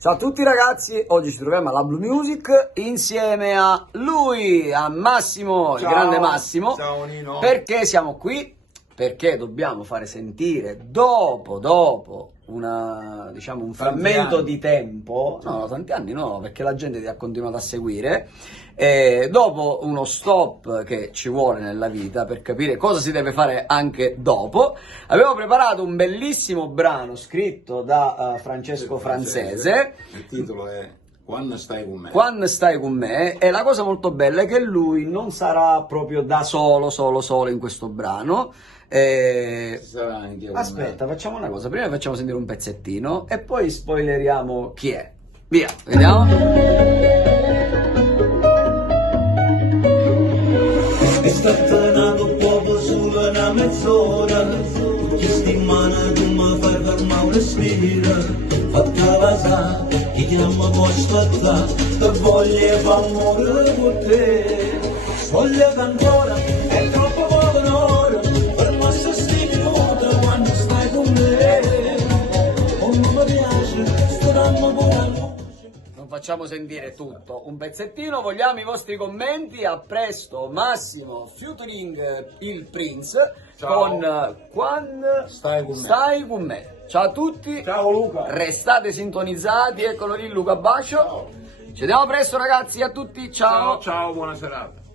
Ciao a tutti ragazzi, oggi ci troviamo alla Blue Music insieme a lui, a Massimo, il grande Massimo. Ciao Nino. Perché siamo qui? Perché dobbiamo fare sentire dopo un frammento di tempo, no, tanti anni no, perché la gente ti ha continuato a seguire, dopo uno stop che ci vuole nella vita per capire cosa si deve fare anche dopo, avevo preparato un bellissimo brano scritto da Francesco Francese. Il titolo è Quando stai con me. Quando stai con me, e la cosa molto bella è che lui non sarà proprio da solo in questo brano. Sarà anche con Aspetta, facciamo una cosa, prima facciamo sentire un pezzettino e poi spoileriamo chi è. Via, vediamo. E sta tornando poco solo una mezz'ora, ti stimana tu mi fai fermare una spira, fatta la che chiama posta te voglio amore con te, voglio ancora, è troppo poco un'ora, per me se stai minuta quando stai con me, oh non mi piace, sto dando buona luce. Non facciamo sentire tutto, un pezzettino, vogliamo i vostri commenti. A presto, Massimo featuring il Prince. Ciao. Con Quando Stai con me. Ciao a tutti. Ciao Luca. Restate sintonizzati, eccolo lì Luca Bacio. Ciao. Ci vediamo presto ragazzi, a tutti, ciao. Ciao, buona serata.